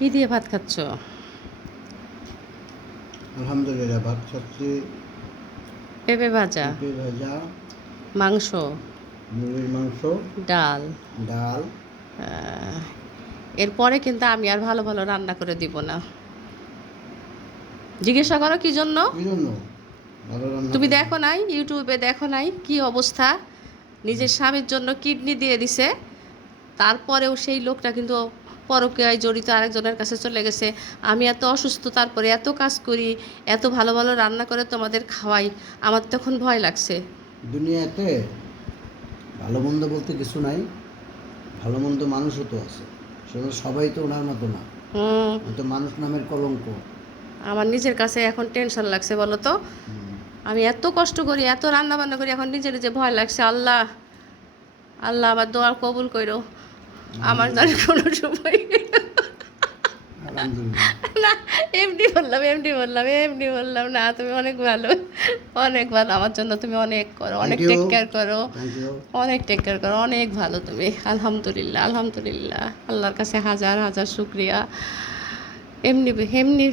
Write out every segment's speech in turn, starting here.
কি দিয়ে ভাত খাচ্ছ? আলহামদুলিল্লাহ, ভাত খাচ্ছি। পেঁপে ভাজা, পেঁপে ভাজা, মাংস, মুরগির মাংস, ডাল। ডাল। আহ, এরপরে কিন্তু আমি আর ভালো ভালো রান্না করে দিব না। জিজ্ঞাসা করো কি জন্য? কি জন্য? ভালো রান্না তুমি করবো। দেখো নাই, ইউটিউবে দেখো নাই কি অবস্থা? নিজের স্বামীর জন্য কিডনি দিয়ে দিছে, তারপরেও সেই লোকটা কিন্তু পরকীয়ায় জড়িত, আরেকজনের কাছে চলে গেছে। আমি এত অসুস্থ, তারপরে এত কাজ করি, এত ভালো ভালো রান্না করে তোমাদের খাওয়াই, আমার তখন ভয় লাগছে। দুনিয়াতে ভালো মন্দ বলতে কিছু নাই। ভালো মন্দ মানুষও তো আছে, সেটা সবাই তো ওনার মতো না। হুম। ও তো মানুষ নামের কলঙ্ক। আমার নিজের কাছে এখন টেনশন লাগছে, বলো তো। আমি এত কষ্ট করি, এত রান্না বান্না করি, এখন নিজে নিজে ভয় লাগছে। আল্লাহ, আল্লাহ আমার দোয়া কবুল করো। আমার জানি আলহামদুলিল্লাহ। কোনো সময় আলহামদুলিল্লাহ। না, এমনি বললাম না, তুমি অনেক ভালো, অনেক ভালো আমার জন্য। তুমি অনেক করো, থ্যাংক অনেক ইউ। টেক কেয়ার করো, থ্যাংক ইউ। অনেক টেক কেয়ার করো, অনেক ভালো তুমি। আলহামদুলিল্লাহ, আলহামদুলিল্লাহ, আল্লাহর কাছে হাজার হাজার শুক্রিয়া। এমনি এমনি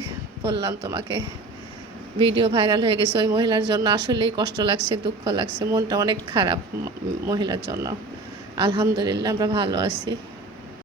বললাম তোমাকে। ভিডিও ভাইরাল হয়ে গেছে ওই মহিলার জন্য, আসলেই কষ্ট লাগছে, দুঃখ লাগছে, মনটা অনেক খারাপ মহিলার জন্য। আলহামদুলিল্লাহ আমরা ভালো আছি।